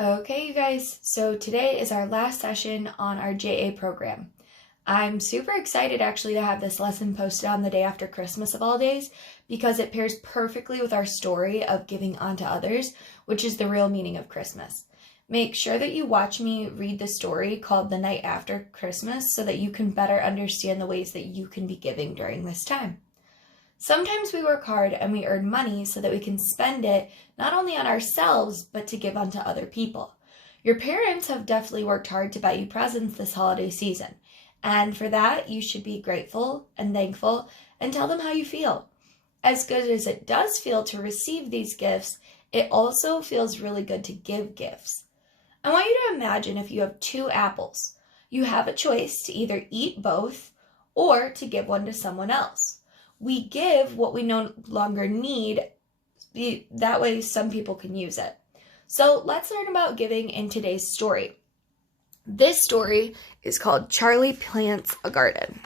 Okay, you guys, so today is our last session on our JA program. I'm super excited actually to have this lesson posted on the day after Christmas of all days because it pairs perfectly with our story of giving onto others, which is the real meaning of Christmas. Make sure that you watch me read the story called The Night After Christmas so that you can better understand the ways that you can be giving during this time. Sometimes we work hard and we earn money so that we can spend it not only on ourselves, but to give unto other people. Your parents have definitely worked hard to buy you presents this holiday season. And for that, you should be grateful and thankful and tell them how you feel. As good as it does feel to receive these gifts, it also feels really good to give gifts. I want you to imagine if you have 2 apples. You have a choice to either eat both or to give one to someone else. We give what we no longer need, that way some people can use it. So let's learn about giving in today's story. This story is called Charlie Plants a Garden.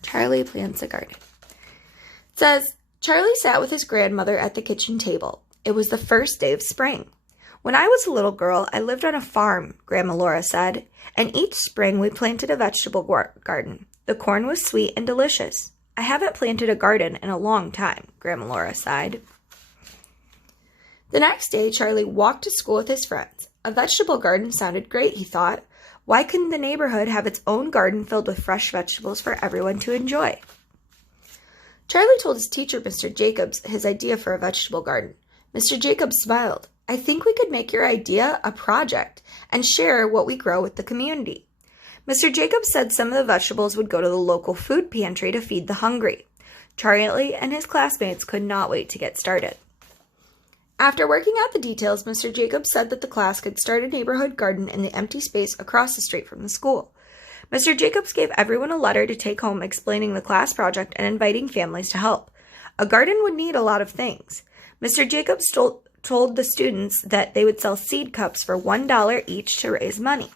Charlie Plants a Garden. It says, Charlie sat with his grandmother at the kitchen table. It was the first day of spring. When I was a little girl, I lived on a farm, Grandma Laura said, and each spring we planted a vegetable garden. The corn was sweet and delicious. I haven't planted a garden in a long time, Grandma Laura sighed. The next day, Charlie walked to school with his friends. A vegetable garden sounded great, he thought. Why couldn't the neighborhood have its own garden filled with fresh vegetables for everyone to enjoy? Charlie told his teacher, Mr. Jacobs, his idea for a vegetable garden. Mr. Jacobs smiled. I think we could make your idea a project and share what we grow with the community. Mr. Jacobs said some of the vegetables would go to the local food pantry to feed the hungry. Charlie and his classmates could not wait to get started. After working out the details, Mr. Jacobs said that the class could start a neighborhood garden in the empty space across the street from the school. Mr. Jacobs gave everyone a letter to take home explaining the class project and inviting families to help. A garden would need a lot of things. Mr. Jacobs told the students that they would sell seed cups for $1 each to raise money.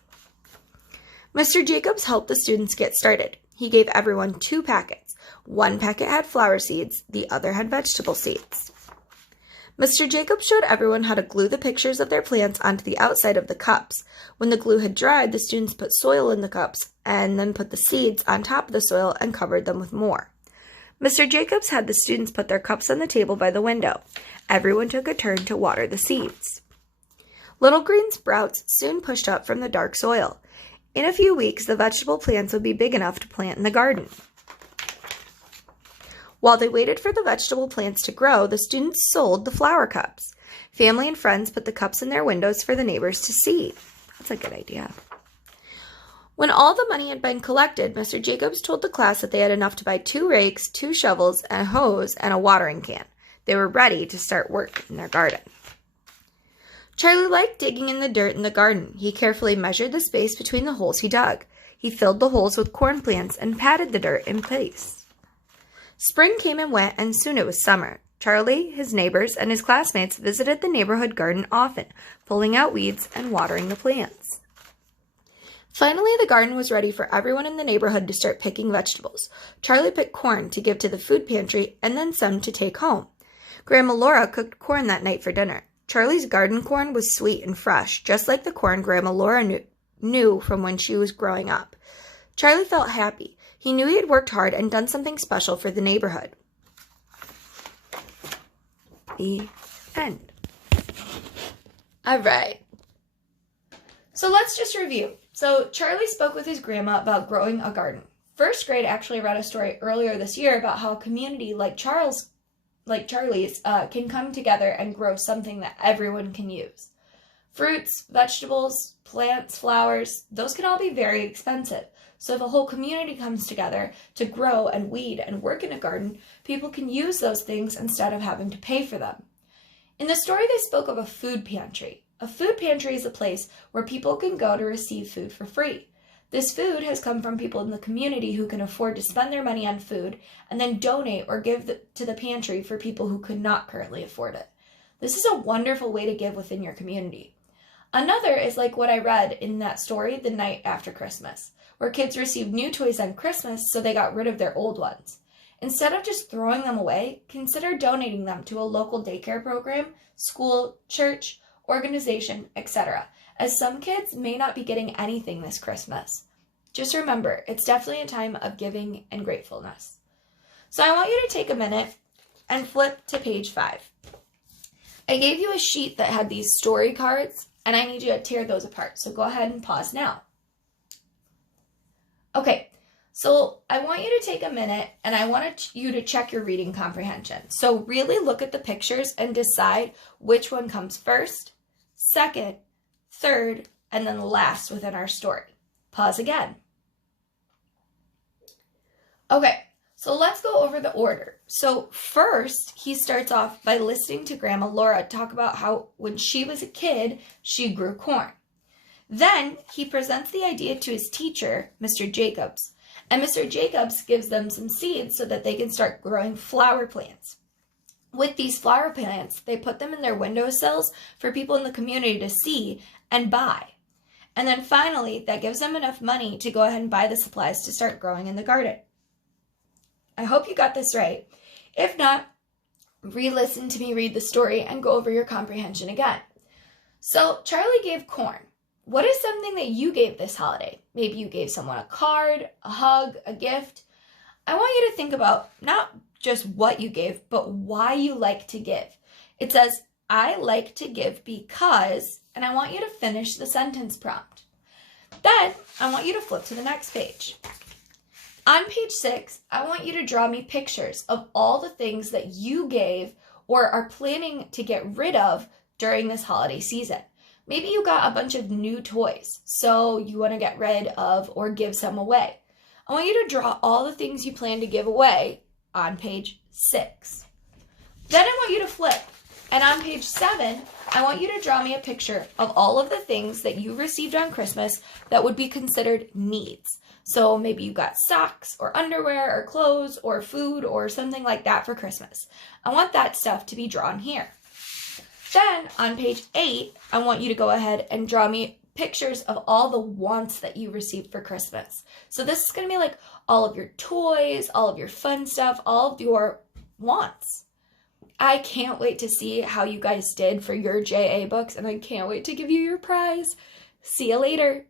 Mr. Jacobs helped the students get started. He gave everyone 2 packets. One packet had flower seeds, the other had vegetable seeds. Mr. Jacobs showed everyone how to glue the pictures of their plants onto the outside of the cups. When the glue had dried, the students put soil in the cups and then put the seeds on top of the soil and covered them with more. Mr. Jacobs had the students put their cups on the table by the window. Everyone took a turn to water the seeds. Little green sprouts soon pushed up from the dark soil. In a few weeks, the vegetable plants would be big enough to plant in the garden. While they waited for the vegetable plants to grow, the students sold the flower cups. Family and friends put the cups in their windows for the neighbors to see. That's a good idea. When all the money had been collected, Mr. Jacobs told the class that they had enough to buy 2 rakes, 2 shovels, a hose, and a watering can. They were ready to start work in their garden. Charlie liked digging in the dirt in the garden. He carefully measured the space between the holes he dug. He filled the holes with corn plants and patted the dirt in place. Spring came and went, and soon it was summer. Charlie, his neighbors, and his classmates visited the neighborhood garden often, pulling out weeds and watering the plants. Finally, the garden was ready for everyone in the neighborhood to start picking vegetables. Charlie picked corn to give to the food pantry and then some to take home. Grandma Laura cooked corn that night for dinner. Charlie's garden corn was sweet and fresh, just like the corn Grandma Laura knew from when she was growing up. Charlie felt happy. He knew he had worked hard and done something special for the neighborhood. The end. All right. So let's just review. So Charlie spoke with his grandma about growing a garden. First grade actually read a story earlier this year about how a community like Charlie's can come together and grow something that everyone can use. Fruits, vegetables, plants, flowers, those can all be very expensive. So if a whole community comes together to grow and weed and work in a garden, people can use those things instead of having to pay for them. In the story, they spoke of a food pantry. A food pantry is a place where people can go to receive food for free. This food has come from people in the community who can afford to spend their money on food and then donate or give to the pantry for people who could not currently afford it. This is a wonderful way to give within your community. Another is like what I read in that story, The Night After Christmas, where kids received new toys on Christmas so they got rid of their old ones. Instead of just throwing them away, consider donating them to a local daycare program, school, church, organization, etc., as some kids may not be getting anything this Christmas. Just remember, it's definitely a time of giving and gratefulness. So I want you to take a minute and flip to page 5. I gave you a sheet that had these story cards, and I need you to tear those apart. So go ahead and pause now. Okay, so I want you to take a minute, and I want you to check your reading comprehension. So really look at the pictures and decide which one comes first, second, third, and then last within our story. Pause again. Okay, so let's go over the order. So first, he starts off by listening to Grandma Laura talk about how when she was a kid, she grew corn. Then he presents the idea to his teacher, Mr. Jacobs, and Mr. Jacobs gives them some seeds so that they can start growing flower plants. With these flower plants, they put them in their windowsills for people in the community to see and buy. And then finally, that gives them enough money to go ahead and buy the supplies to start growing in the garden. I hope you got this right. If not, re-listen to me read the story and go over your comprehension again. So Charlie gave corn. What is something that you gave this holiday? Maybe you gave someone a card, a hug, a gift. I want you to think about not just what you gave, but why you like to give. It says, I like to give because, and I want you to finish the sentence prompt. Then I want you to flip to the next page. On page 6, I want you to draw me pictures of all the things that you gave or are planning to get rid of during this holiday season. Maybe you got a bunch of new toys, so you want to get rid of or give some away. I want you to draw all the things you plan to give away on page 6. Then I want you to flip, and on page 7, I want you to draw me a picture of all of the things that you received on Christmas that would be considered needs. So maybe you got socks or underwear or clothes or food or something like that for Christmas. I want that stuff to be drawn here. Then on page 8, I want you to go ahead and draw me pictures of all the wants that you received for Christmas. So this is going to be like all of your toys, all of your fun stuff, all of your wants. I can't wait to see how you guys did for your JA books, and I can't wait to give you your prize. See you later.